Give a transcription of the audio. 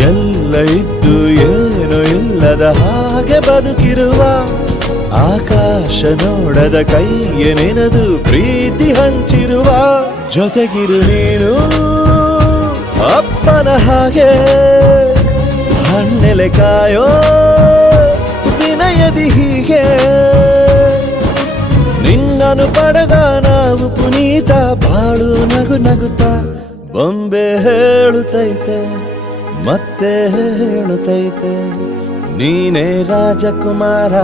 ಎಲ್ಲ ಇದ್ದು ಏನು ಇಲ್ಲದ ಹಾಗೆ ಬದುಕಿರುವ ಆಕಾಶ ನೋಡದ ಕೈಯ ನೆನೆದು ಪ್ರೀತಿ ಹಂಚಿರುವ ಜೊತೆಗಿರು ನೀನು ಅಪ್ಪನ ಹಾಗೆ ಹಣ್ಣೆಲೆ ಕಾಯೋ ವಿನಯದಿ ಹೀಗೆ ನಿನ್ನನು ಪಡೆದ ನಾವು ಪುನೀತ ಬಾಳು ನಗು ನಗುತ್ತಾ ಬೊಂಬೆ ಹೇಳುತ್ತೈತೆ ಮತ್ತೆ ಹೇಳುತ್ತೈತೆ ನೀನೇ ರಾಜಕುಮಾರ.